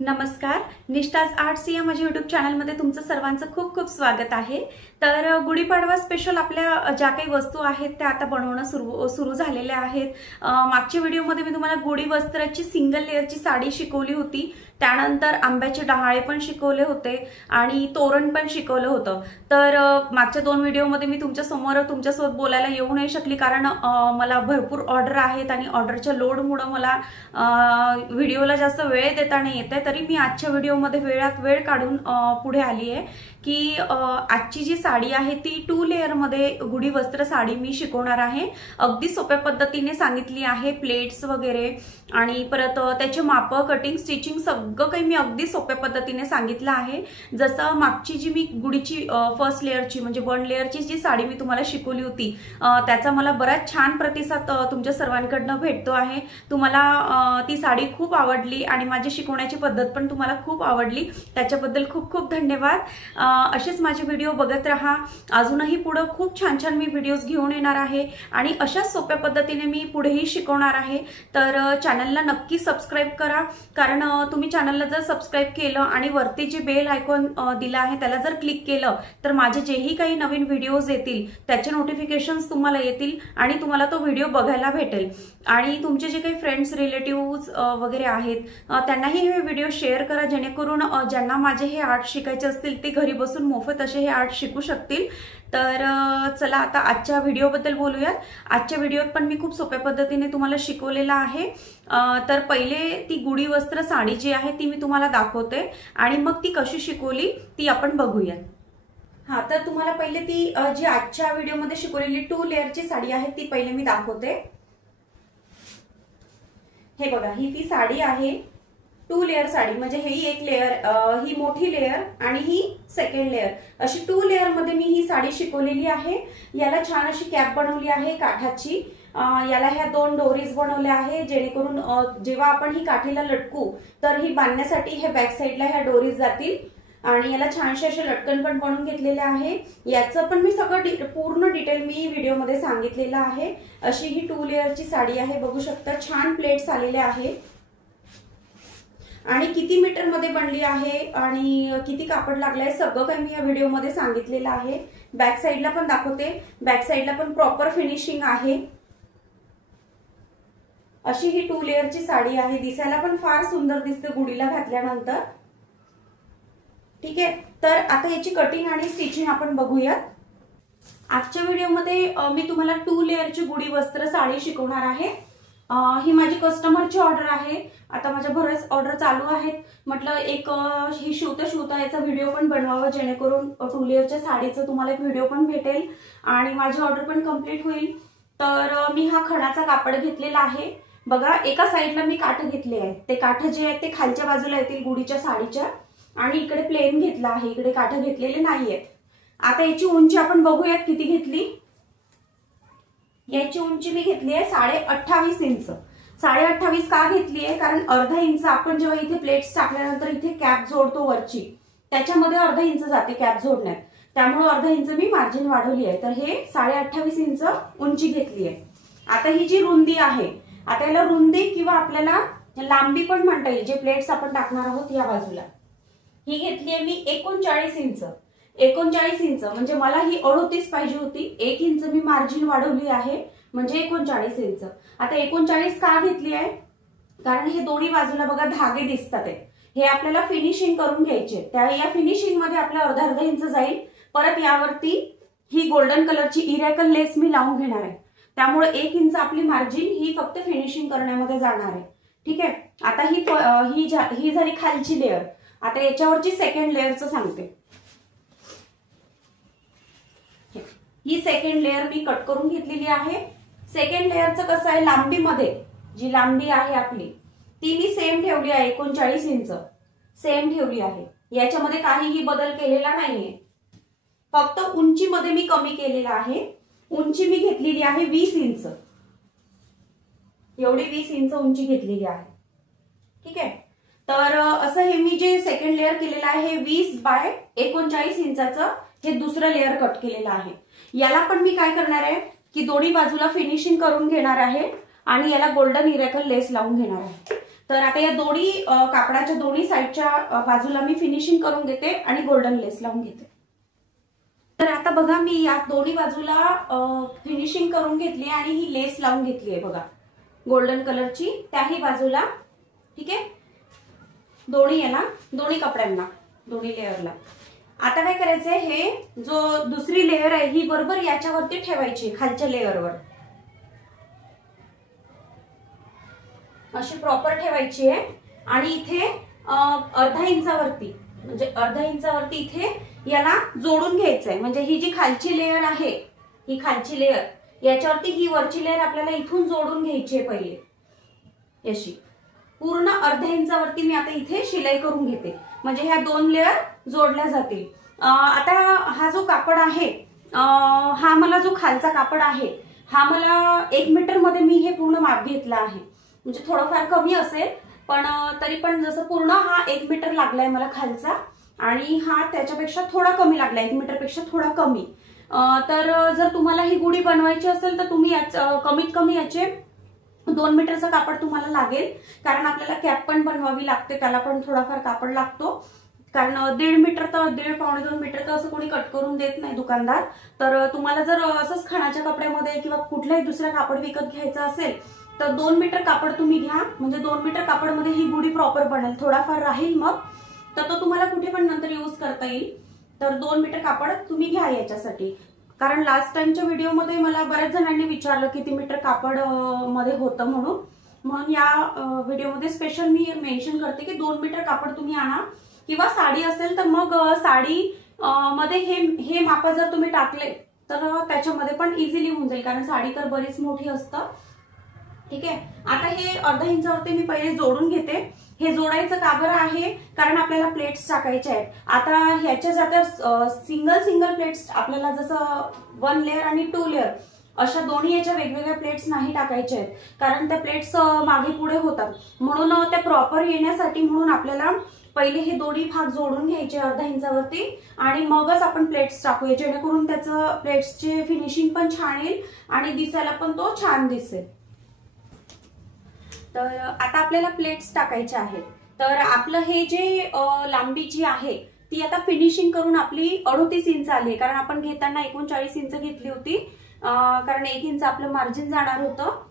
नमस्कार, निष्ठाज आर्ट्स या माझ्या यूट्यूब चॅनलमध्ये तुमचं सर्वांचं खूप खूप स्वागत आहे। तर गुढीपाडवा स्पेशल आपल्या ज्या काही वस्तू आहेत त्या आता बनवणं सुरू झालेल्या आहेत। मागच्या व्हिडिओमध्ये मी तुम्हाला गुढी वस्त्राची सिंगल लेअरची साडी शिकवली होती, त्यानंतर आंब्याचे डहाळे पण शिकवले होते आणि तोरण पण शिकवलं होतं। तर मागच्या दोन व्हिडिओमध्ये मी तुमच्यासोबत बोलायला येऊ नाही शकली, कारण मला भरपूर ऑर्डर आहेत आणि ऑर्डरच्या लोडमुळे मला व्हिडिओला जास्त वेळ देता नाही येत आहे। तरी मी आजच्या व्हिडिओमध्ये वेळात वेळ काढून पुढे आली आहे की आजची जी साडी आहे ती 2 लेअर मध्ये गुढी वस्त्र साडी मी शिकवणार आहे। अगदी सोप्या पद्धतीने सांगितली आहे, प्लेट्स वगैरे आणि परत त्याचे माप, कटिंग, स्टिचिंग सगळं काही मी अगदी सोप्या पद्धतीने सांगितलं आहे। जसं मागची जी मी गुढीची फर्स्ट लेअरची म्हणजे 1 लेअरची जी साडी मी तुम्हाला शिकवली होती त्याचा मला बराच छान प्रतिसाद तुमच्या सर्वांकडून भेटतो आहे। तुम्हाला ती साडी खूप आवडली आणि माझी शिकवण्याची पद्धत पण तुम्हाला खूप आवडली, त्याच्याबद्दल खूप खूप धन्यवाद। असेच माझे व्हिडिओ बघत रहा, अजूनही पुढे खूप छान छान मी व्हिडिओज घेऊन येणार आहे आणि अशाच सोप्या पद्धतीने मी पुढेही शिकवणार आहे। तर चॅनलला नक्की सबस्क्राइब करा, कारण तुम्ही चॅनलला जर सबस्क्राइब केलं आणि वरती जे बेल आयकॉन दिला आहे त्याला जर क्लिक केलं तर माझे जेही काही नवीन व्हिडिओज येतील त्याचे नोटिफिकेशन्स तुम्हाला येतील आणि तुम्हाला तो व्हिडिओ बघायला भेटेल। आणि तुमचे जे काही फ्रेंड्स, रिलेटिव्स वगैरे आहेत त्यांनाही हे व्हिडिओ शेअर करा, जेणेकरून ज्यांना माझे हे आर्ट शिकायचे असतील ते घरी बसून मोफत असे हे आर्ट शिकू शकतील। तर चला आता आजच्या व्हिडिओबद्दल बोलूयात। आजच्या व्हिडिओत पण मी खूप सोप्या पद्धतीने तुम्हाला शिकवलेला आहे। तर पहिले ती गुढी वस्त्र साडी जी आहे ती मी तुम्हाला दाखवते आणि मग ती कशी शिकवली ती आपण बघूयात। हा, तर तुम्हाला पहिले ती जी आजच्या व्हिडिओमध्ये शिकवलेली 2 लेअरची साडी आहे ती पहिले मी दाखवते। हे बघा, ही ती साडी आहे 2 लेअर साडी, म्हणजे ही एक लेअर, ही मोठी लेअर आणि ही सेकंड लेअर, अशी 2 लेअर मध्ये मी ही साडी शिकवलेली आहे। याला छान अशी कॅप बनवली आहे काठाची, याला ह्या 2 डोरीज बनवल्या आहे, जेणेकरून जेव्हा आपण ही काठीला लटकू तर ही बांधण्यासाठी हे बॅक साइडला ह्या डोरीज जातील आणि याला छानसे असे लटकन पण बनवून घेतलेले आहे। याचं पण मी सगळं पूर्ण डिटेल मी व्हिडिओमध्ये सांगितलेलं आहे। अशी ही 2 लेअरची साडी आहे, बघू शकता छान प्लेट्स आलेले आहे आणि किती मीटर मध्ये बनली आहे आणि किती कापड लागलाय सगळं काही मी या व्हिडिओमध्ये सांगितलेलं आहे। बॅक साइडला पण दाखवते, बॅक साइडला पण प्रॉपर फिनिशिंग आहे। अशी ही 2 लेअरची साडी आहे, दिसायला पण फार सुंदर दिसते गुढीला घातल्यानंतर। ठीक आहे, तर आता याची कटिंग आणि स्टिचिंग आपण बघूयात। आजच्या व्हिडिओमध्ये मी तुम्हाला 2 लेअरची गुढी वस्त्र साडी शिकवणार आहे। ही माझी कस्टमरची ऑर्डर आहे। आता माझ्या बरेच ऑर्डर चालू आहेत, म्हटलं एक ही शिवता याचा व्हिडिओ पण बनवावा, जेणेकरून 2 लेअरच्या साडीचं तुम्हाला एक व्हिडिओ पण भेटेल आणि माझी ऑर्डर पण कंप्लीट होईल। तर मी हा खणाचा कापड घेतलेला आहे। बघा, एका साईडला मी काठ घेतले आहे, ते काठ जे आहेत ते खालच्या बाजूला येतील गुढीच्या साडीच्या, आणि इकडे प्लेन घेतला आहे, इकडे काठ घेतलेले नाहीयेत। आता याची उंची आपण बघूयात किती घेतली। याची उंची मी घेतली आहे 28.5 इंच। 28.5 का घेतली आहे, कारण अर्धा इंच आपण जेव्हा इथे प्लेट्स टाकल्यानंतर इथे कॅप जोडतो वरची, त्याच्यामध्ये अर्धा इंच जाते कॅप जोडण्यात, त्यामुळे अर्धा इंच मी मार्जिन वाढवली आहे। तर हे 28.5 इंच उंची घेतली आहे। आता ही जी रुंदी आहे, आता याला रुंदी किंवा आपल्याला लांबी पण म्हणता येईल, जे प्लेट्स आपण टाकणार आहोत या बाजूला, ही घेतली आहे मी 39 इंच। 39 इंच म्हणजे मला ही 38 पाहिजे होती, 1 इंच मी मार्जिन वाढवली आहे, म्हणजे 39 इंच। आता 39 का घेतली आहे, कारण हे दोन्ही बाजूला बघा धागे दिसतात, हे आपल्याला फिनिशिंग करून घ्यायचे, त्या या फिनिशिंग मध्ये आपला अर्धा इंच जाईल। परत यावरती ही गोल्डन कलरची इरेकल लेस मी लावून घेणार आहे, त्यामुळे 1 इंच आपली मार्जिन ही फक्त फिनिशिंग करण्यामध्ये जाणार आहे। ठीक आहे, आता ही झाली खालची लेअर। आता याच्यावरची सेकंड लेअरचं सांगते। ही सेकंड लेअर मी कट करून घेतलेली आहे। सेकंड लेअरचं कसं आहे, लांबीमध्ये जी लांबी आहे आपली ती मी सेम ठेवली आहे, 39 इंच सेम ठेवली आहे। याच्यामध्ये काहीही बदल केलेला नाहीये, फक्त उंचीमध्ये मी कमी केलेला आहे। उंची मी घेतलेली आहे 20 इंच, एवढी 20 इंच उंची घेतलेली आहे। ठीक आहे, तर असं हे मी जे सेकंड लेअर केलेलं आहे 20/39 इंचाचं हे दुसरं लेअर कट केलेलं आहे। याला पण मी काय करणार आहे की दोन्ही बाजूला फिनिशिंग करून घेणार आहे आणि याला गोल्डन इरेकल लेस लावून घेणार आहे। तर आता या दोन्ही कापडाच्या दोन्ही साईडच्या बाजूला मी फिनिशिंग करून घेते आणि गोल्डन लेस लावून घेते। तर आता बघा मी या दोन्ही बाजूला फिनिशिंग करून घेतली आणि ही लेस लावून घेतली आहे बघा गोल्डन कलरची त्याही बाजूला। ठीक आहे, दोन्ही कपड्यांना दोन्ही लेअरला। आता काय करायचंय, हे जो दुसरी लेअर आहे ही बरोबर याच्यावरती ठेवायची, खालच्या लेअरवर अशी प्रॉपर ठेवायची आहे आणि इथे अर्धा इंचावरती म्हणजे अर्धा इंचावरती इथे याला जोडून घ्यायचंय। म्हणजे ही जी खालची लेअर आहे, ही खालची लेअर याच्यावरती ही वरची लेअर आपल्याला इथून जोडून घ्यायची आहे पहिले अशी पूर्ण अर्ध्या इंचावरती। मी आता इथे शिलाई करून घेते म्हणजे ह्या दोन लेअर जोडल्या जातील। आता हा जो कापड आहे, हा मला जो खालचा कापड आहे हा मला 1 मीटर मध्ये मी हे पूर्ण माप घेतला आहे। म्हणजे थोडंफार कमी असेल पण तरी पण जसं पूर्ण हा 1 मीटर लागलाय मला खालचा आणि हा त्याच्यापेक्षा थोडा कमी लागलाय, 1 मीटर पेक्षा थोडा कमी। तर जर तुम्हाला ही गुढी बनवायची असेल तर तुम्ही कमीत कमी याचे 2 मीटरचं कापड तुम्हाला लागेल, कारण आपल्याला कॅप पण बनवावी लागते, त्याला पण थोडाफार कापड लागतो। कारण 1.5 मीटर तर 1.5 पावणे 2 मीटर तर असं कोणी कट करून देत नाही दुकानदार। तर तुम्हाला जर असंच खणाच्या कपड्यामध्ये किंवा कुठल्याही दुसऱ्या कापड विकत घ्यायचं असेल तर 2 मीटर कापड तुम्ही घ्या, म्हणजे 2 मीटर कापडमध्ये ही गुढी प्रॉपर बनेल। थोडाफार राहील मग तर तो तुम्हाला कुठे पण नंतर यूज करता येईल। तर 2 मीटर कापड तुम्ही घ्या याच्यासाठी, कारण लास्ट टाइमच्या व्हिडिओमध्ये मला बऱ्याच जणांनी विचारलं किती मीटर कापड मध्ये होतं म्हणून या व्हिडिओमध्ये स्पेशल मी मेन्शन करते की 2 मीटर कापड तुम्ही आणा। किंवा साडी असेल तर मग साडी मध्ये हे माप जर तुम्ही टाकले तर त्याच्यामध्ये पण इझिली होऊन जाईल, कारण साडी तर बरीच मोठी असतं। ठीक आहे, आता हे अर्धा इंचावरती मी पहिले जोडून घेते। हे जोडायचं का बरं आहे, कारण आपल्याला प्लेट्स टाकायच्या आहेत। आता ह्याच्या जात्या सिंगल प्लेट्स आपल्याला जसं 1 लेअर आणि 2 लेअर अशा दोन्ही याच्या वेगवेगळ्या प्लेट्स नाही टाकायच्या आहेत, कारण त्या प्लेट्स मागे पुढे होतात। म्हणून त्या प्रॉपर येण्यासाठी म्हणून आपल्याला पहिले हे दोन्ही भाग जोडून घ्यायचे अर्धा इंचावरती आणि मगच आपण प्लेट्स टाकूया, जेणेकरून त्याचं प्लेट्सचे फिनिशिंग पण छान येईल आणि दिसायला पण तो छान दिसेल। तर आता आपल्याला प्लेट्स टाकायच्या आहेत। तर आपलं हे जे लांबी जी आहे ती आता फिनिशिंग करून आपली 38 इंच आली, कारण आपण घेताना 39 इंच घेतली होती, कारण 1 इंच आपलं मार्जिन जाणार होतं।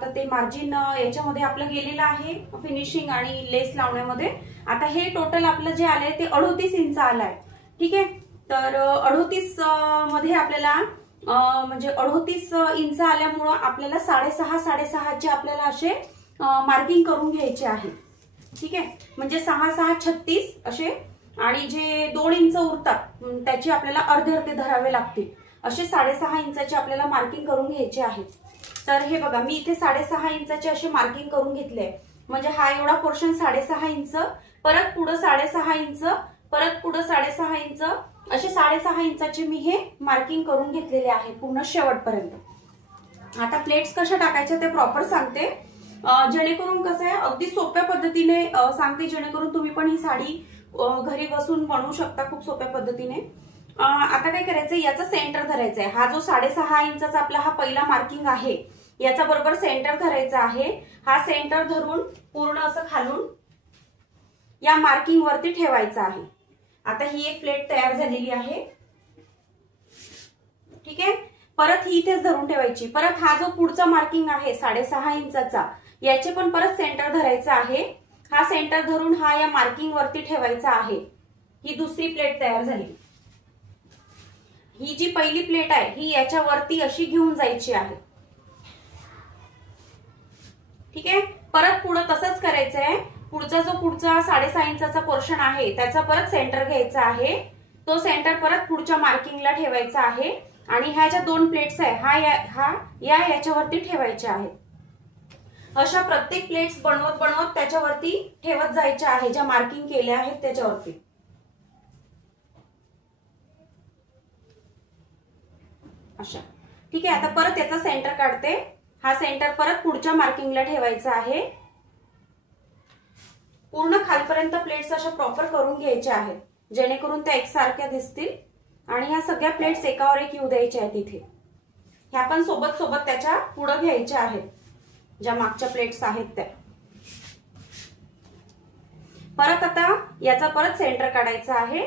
तर ते मार्जिन याच्यामध्ये आपलं गेलेलं आहे फिनिशिंग आणि लेस लावण्यामध्ये। आता हे टोटल आपलं जे आलंय ते 38 इंच आलाय। ठीक आहे, तर 38 मध्ये आपल्याला म्हणजे 38 इंच आल्यामुळं आपल्याला 6.5 आपल्याला असे मार्किंग करून घ्यायचे आहे। ठीक आहे, म्हणजे 6 6 36 असे, आणि जे 2 इंच उरतात त्याची आपल्याला अर्धे धरावे लागतील, असे 6.5 इंचाचे आपल्याला मार्किंग करून घ्यायचे आहेत। तर हे बघा मी इथे 6.5 इंचाचे असे मार्किंग करून घेतले, म्हणजे हा एवढा पोर्शन 6.5 इंच, परत पुढे 6.5 इंच, परत पुढे 6.5 इंच, असे 6.5 इंचाचे मी हे मार्किंग करून घेतलेले आहे पूर्ण शेवटपर्यंत। आता प्लेट्स कशा टाकायच्या ते प्रॉपर सांगते, जेणेकरून कसं आहे अगदी सोप्या पद्धतीने सांगते, जेणेकरून तुम्ही पण ही साडी घरी बसून बनवू शकता खूप सोप्या पद्धतीने। आता काय करायचं, याचा सेंटर धरायचा आहे। हा जो 6.5 इंचाचा आपला हा पहिला मार्किंग आहे याचा बरोबर सेंटर धरायचा आहे। हा सेंटर धरून पूर्ण असं खालून या मार्किंग वरती ठेवायचा आहे। आता ही एक प्लेट तयार झालेली आहे। ठीक आहे, परत ही इथेच धरून ठेवायची। परत हा जो पुढचा मार्किंग आहे 6.5 इंचाचा याचे पण परत सेंटर धरायचा आहे। हा सेंटर धरून हा या मार्किंग वरती ठेवायचा आहे। ही दुसरी प्लेट तयार झाली। ही जी पहिली प्लेट आहे ही याच्यावरती अशी घेऊन जायची आहे। ठीक आहे, परत पुढे तसंच करायचं आहे। पुढचा 6.5 इंचाचा पोर्शन आहे त्याचा परत सेंटर घ्यायचा आहे, तो सेंटर परत पुढच्या मार्किंगला ठेवायचा आहे आणि ह्या ज्या 2 प्लेट्स आहे याच्यावरती ठेवायच्या आहेत। अशा प्रत्येक प्लेट्स बनवत त्याच्यावरती ठेवत जायच्या आहे, ज्या मार्किंग केल्या आहेत त्याच्यावरती अशा। ठीक आहे, आता परत याचा सेंटर काढते। हा सेंटर परत पुढच्या मार्किंगला ठेवायचा आहे। पूर्ण खालपर्यंत प्लेट्स अशा प्रॉपर करून घ्यायच्या आहेत, जेणेकरून त्या एकसारख्या दिसतील आणि ह्या सगळ्या प्लेट्स एकावर एक येऊ द्यायच्या आहेत इथे। ह्या पण सोबत त्याच्या पुढे घ्यायच्या आहेत, ज्या मागच्या प्लेट्स आहेत त्या। परत आता याचा परत सेंटर काढायचा आहे,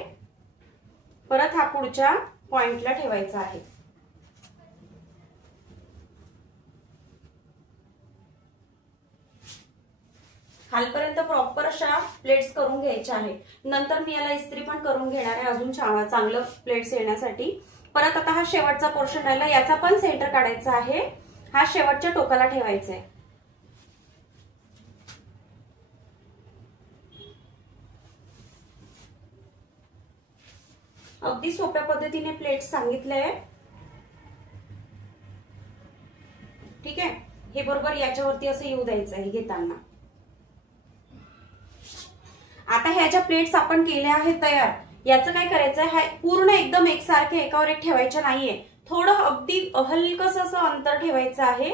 परत हा पुढच्या पॉइंटला ठेवायचा आहे. खालपर्यंत प्रॉपर अशा प्लेट्स करून घ्यायच्या आहेत. नंतर मी याला इस्त्री पण करून घेणार आहे अजून चांगलं प्लेट्स येण्यासाठी. परत आता हा शेवटचा पोर्शन राहिला, याचा पण सेंटर काढायचा आहे, हा शेवटच्या टोकाला ठेवायचा आहे. अगदी सोप्या पद्धतीने प्लेट्स सांगितले आहे. ठीक आहे, हे बरोबर याच्यावरती असं येऊ द्यायचं आहे घेताना. आता ह्या ज्या प्लेट्स आपण केल्या आहेत तयार, याचं काय करायचं आहे, पूर्ण एकदम एकसारखे एकावर एक ठेवायचं नाहीये, थोडं अगदी हलकस असं अंतर ठेवायचं आहे,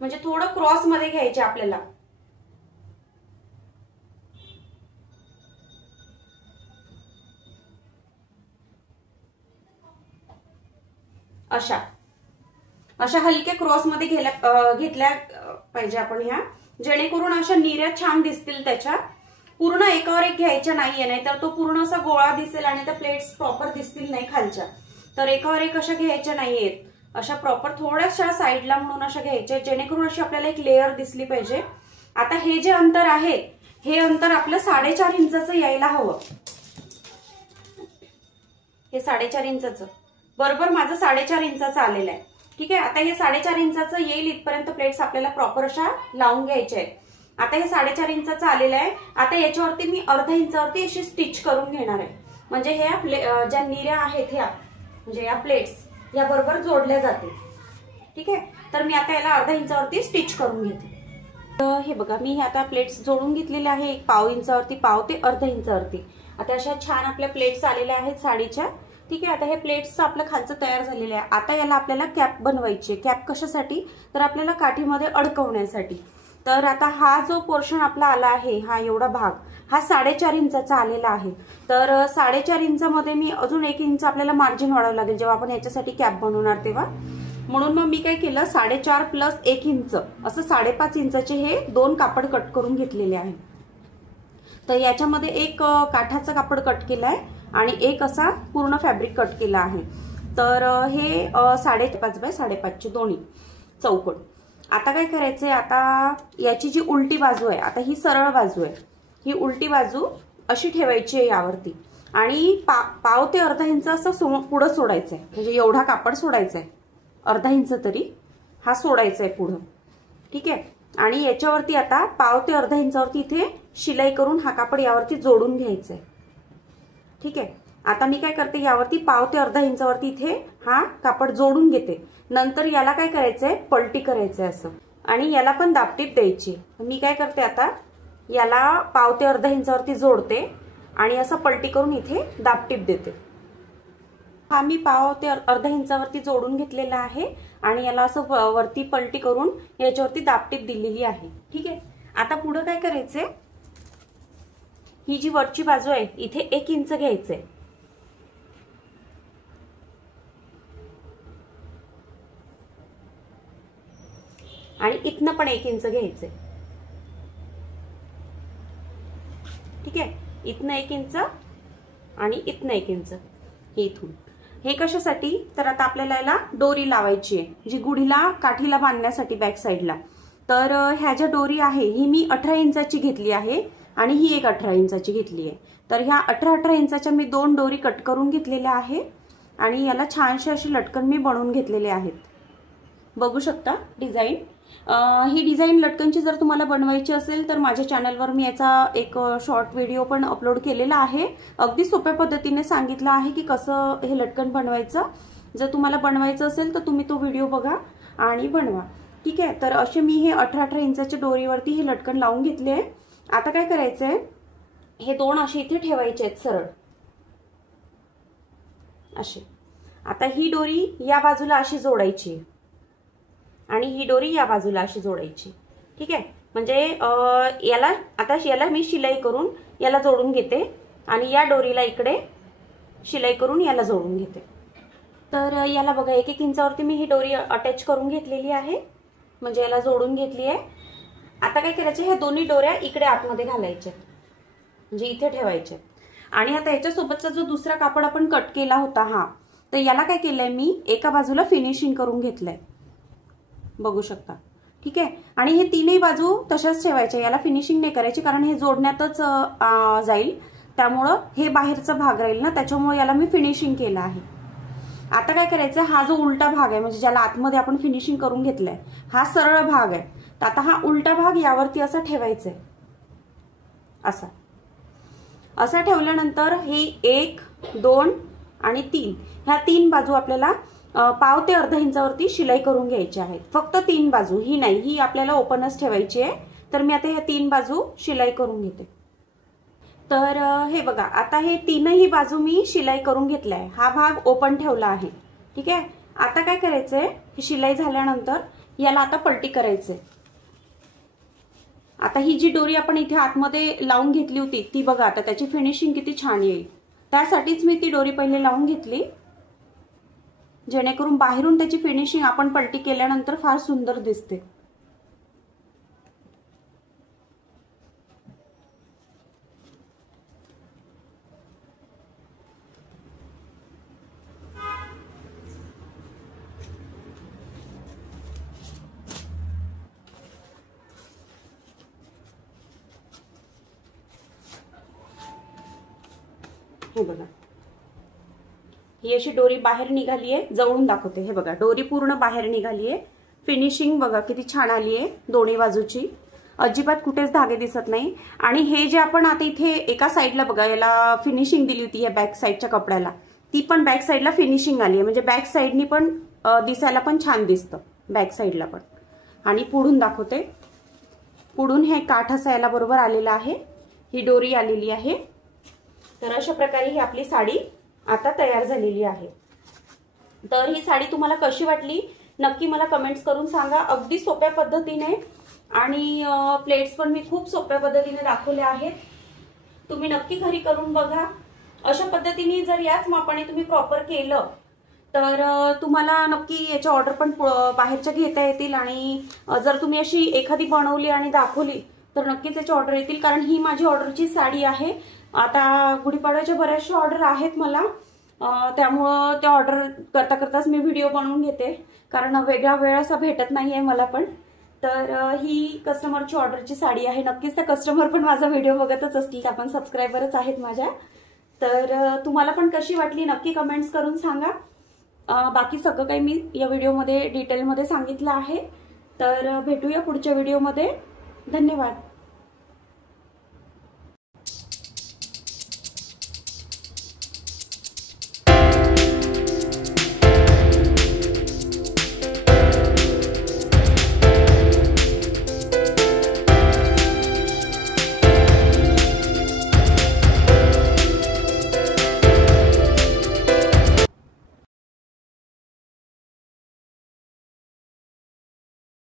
म्हणजे थोडं क्रॉस मध्ये घ्यायचे आपल्याला. अशा हलक्या क्रॉस मध्ये घेतल्या पाहिजे आपण ह्या, जेणेकरून अशा निऱ्या छान दिसतील त्याच्या. पूर्ण एकावर एक घ्यायच्या नाहीये, नाहीतर तो पूर्ण असा गोळा दिसेल आणि त्या प्लेट्स प्रॉपर दिसतील नाही खालच्या. तर एकावर एक अशा घ्यायच्या नाहीयेत, अशा प्रॉपर थोड्याशा साईडला म्हणून अशा घ्यायच्या, जेणेकरून अशी आपल्याला एक लेअर दिसली पाहिजे. आता हे जे अंतर आहे, हे अंतर आपलं 4.5 इंचाचं यायला हवं. हे 4.5 इंचाचं बरोबर माझं 4.5 इंचाचं आलेलं आहे. ठीक आहे, आता हे 4.5 इंचाचं येईल इथपर्यंत प्लेट्स आपल्याला प्रॉपर अशा लावून घ्यायच्या आहेत. आता हे 4.5 इंचाचं आलेलं आहे. आता याच्यावरती मी अर्धा इंचावरती अशी स्टिच करून घेणार आहे, म्हणजे ह्या ज्या निऱ्या आहेत ह्या, म्हणजे या प्लेट्स या बरोबर जोडल्या जातील. ठीक आहे, तर मी आता याला अर्धा इंचावरती स्टिच करून घेते. तर हे बघा, मी आता प्लेट्स जोडून घेतलेल्या आहे, एक पाव इंचावरती, पाव ते अर्धा इंचावरती. आता अशा छान आपल्या प्लेट्स आलेल्या आहेत साडीच्या. ठीक आहे, आता हे प्लेट्स आपलं खालचं तयार झालेलं आहे. आता याला आपल्याला कॅप बनवायची आहे. कॅप कशासाठी, तर आपल्याला काठीमध्ये अडकवण्यासाठी. तर आता हा जो पोर्शन आपला आला आहे, हा एवढा भाग, हा 4.5 इंचाचा आलेला आहे. तर 4.5 इंचामध्ये मी अजून 1 इंच आपल्याला मार्जिन वाढवावं लागेल जेव्हा आपण याच्यासाठी कॅप बनवणार तेव्हा. म्हणून मग मी काय केलं, 4.5 प्लस 1 इंच असं 5.5 इंचाचे हे 2 कापड कट करून घेतलेले आहे. तर याच्यामध्ये एक काठाचं कापड कट केलंय आणि एक असा पूर्ण फॅब्रिक कट केला आहे. तर हे 5.5 बाय 5.5 दोन्ही चौकोन. आता काय करायचंय, आता याची जी उलटी बाजू आहे, आता ही सरळ बाजू आहे, ही उलटी बाजू अशी ठेवायची आहे यावरती आणि पाव ते अर्धा इंच असं पुढं सोडायचंय, म्हणजे एवढा कापड सोडायचा आहे, अर्धा इंच तरी हा सोडायचा आहे पुढं. ठीक आहे, आणि याच्यावरती आता पाव ते अर्धा इंचावरती इथे शिलाई करून हा कापड यावरती जोडून घ्यायचा आहे. ठीक आहे, आता मी काय करते, यावरती पाव ते अर्धा इंचावरती इथे हा कापड जोडून घेते. नंतर याला काय करायचंय, पलटी करायचंय असं, आणि याला पण दापटीप द्यायची. मी काय करते, आता याला पाव ते अर्धा इंचावरती जोडते आणि असं पलटी करून इथे दापटीप देते. हा मी पाव ते अर्धा इंचावरती जोडून घेतलेला आहे आणि याला असं वरती पलटी करून याच्यावरती दापटीप दिलेली आहे. ठीक आहे, आता पुढे काय करायचंय, ही जी वरची बाजू आहे इथे 1 इंच घ्यायचंय आणि इथनं पण 1 इंच घ्यायचंय. ठीक आहे, इथनं 1 इंच आणि इथनं 1 इंच, हे इथून. हे कशासाठी, तर आता आपल्याला याला डोरी लावायची आहे, जी गुढीला काठीला बांधण्यासाठी बॅक साईडला. तर ह्या ज्या डोरी आहे ही मी 18 इंचाची घेतली आहे आणि ही एक 18 इंचाची घेतली आहे. तर ह्या 18 इंचाच्या मी 2 डोरी कट करून घेतलेल्या आहे आणि याला छानशी अशी लटकन मी बनवून घेतलेले आहेत. बघू शकता डिझाईन. ही डिझाईन लटकनची जर तुम्हाला बनवायची असेल तर माझ्या चॅनलवर मी याचा एक शॉर्ट व्हिडिओ पण अपलोड केलेला आहे. अगदी सोप्या पद्धतीने सांगितलं आहे की कसं हे लटकन बनवायचं. जर तुम्हाला बनवायचं असेल तर तुम्ही तो व्हिडिओ बघा आणि बनवा. ठीक आहे, तर असे मी हे 18 इंचाच्या दोरीवरती हे लटकन लावून घेतले आहे. आता काय करायचंय, हे 2 असे इथे ठेवायचे आहेत सरळ असे. आता ही डोरी या बाजूला अशी जोडायची आणि ही डोरी या बाजूला अशी जोडायची. ठीक आहे, म्हणजे याला मी शिलाई करून याला जोडून घेते आणि या डोरीला इकडे शिलाई करून याला जोडून घेते. तर याला बघा 1-1 इंचावरती मी ही डोरी अटॅच करून घेतलेली आहे, म्हणजे याला जोडून घेतली आहे. आता काय करायचं, ह्या दोन्ही डोऱ्या इकडे आतमध्ये घालायच्या. म्हणजे इथे ठेवायचे। आणि आता याच्यासोबतचा जो दुसरा कापड आपण कट केला होता हा, तर याला काय केलंय मी एका बाजूला फिनिशिंग करून घेतलंय, बघू शकता, ठीक आहे। आणि हे तीनही बाजू तशाच ठेवायच्या, याला फिनिशिंग नाही करायची कारण हे जोडण्यातच जाईल, त्यामुळं हे बाहेरचा भाग राहील ना, त्याच्यामुळे याला मी फिनिशिंग केलं आहे। आता काय करायचं, हा जो उलटा भाग आहे म्हणजे ज्याला आतमध्ये आपण फिनिशिंग करून घेतलंय, हा सरळ भाग आहे, तर आता हा उलटा भाग यावरती असा ठेवायचा आहे, असा ठेवल्यानंतर हे 1, 2 आणि 3 ह्या 3 बाजू आपल्याला पाव ते अर्धा इंचावरती शिलाई करून घ्यायची आहे। फक्त 3 बाजू, ही नाही, ही आपल्याला ओपनच ठेवायची आहे। तर मी आता ह्या 3 बाजू शिलाई करून घेते। तर हे बघा, आता हे तीनही बाजू मी शिलाई करून घेतलाय, हा भाग ओपन ठेवला आहे, ठीक आहे। आता काय करायचंय, ही शिलाई झाल्यानंतर याला आता पलटी करायचंय। आता ही जी दोरी आपण इथे आतमध्ये लावून घेतली होती ती बघा आता त्याची फिनिशिंग किती छान येईल, त्यासाठीच मी ती दोरी पहिले लावून घेतली, जेणेकरून बाहेरून त्याची फिनिशिंग आपण पलटी केल्यानंतर फार सुंदर दिसते। हे बघा, ही अशी दोरी बाहेर निघाली आहे, जवळून दाखवते, हे बघा दोरी पूर्ण बाहेर निघाली आहे, फिनिशिंग बघा किती छान आली आहे दोन्ही बाजूची, अजिबात कुठेच धागे दिसत नाही। आणि हे जे आपण आता इथे एका साइडला बघा याला फिनिशिंग दिली होती, या बॅक साइडच्या कपड्याला, ती पण बॅक साइडला फिनिशिंग आली आहे, म्हणजे बॅक साइडनी पण दिसायला पण छान दिसतं बॅक साइडला पण। आणि पुढून दाखवते, पुढून हे काठ असा याला बरोबर आलेला आहे, ही दोरी आलेली आहे। तर अशा प्रकारे ही आपली साडी आता तयार झालेली आहे। तर ही साडी तुम्हाला कशी वाटली नक्की मला कमेंट्स करून सांगा, अगदी सोप्या पद्धतीने, आणि प्लेट्स पण मी खूप सोप्या पद्धतीने दाखवल्या आहेत, तुम्ही नक्की घरी करून बघा। अशा पद्धतीने जर याच मापाने तुम्ही प्रॉपर केलं तर तुम्हाला नक्की याची ऑर्डर पण बाहेरच्या घेता येतील, आणि जर तुम्ही अशी एखादी बनवली आणि दाखवली तर नक्कीच याची ऑर्डर येतील, कारण ही माझी ऑर्डरची साडी आहे। आता गुढीपाडव्याच्या बऱ्याचशा ऑर्डर आहेत मला, त्यामुळं त्या ऑर्डर करता करताच मी व्हिडिओ बनवून घेते, कारण वेगळा वेळ असा भेटत नाहीये मला पण। तर ही कस्टमरची ऑर्डरची साडी आहे, नक्कीच त्या कस्टमर पण माझा व्हिडिओ बघतच असतील, आपण सबस्क्रायबरच आहेत माझ्या। तर तुम्हाला पण कशी वाटली नक्की कमेंट्स करून सांगा। बाकी सगळं काही मी या व्हिडिओमध्ये डिटेलमध्ये सांगितलं आहे। तर भेटूया पुढच्या व्हिडिओमध्ये, धन्यवाद।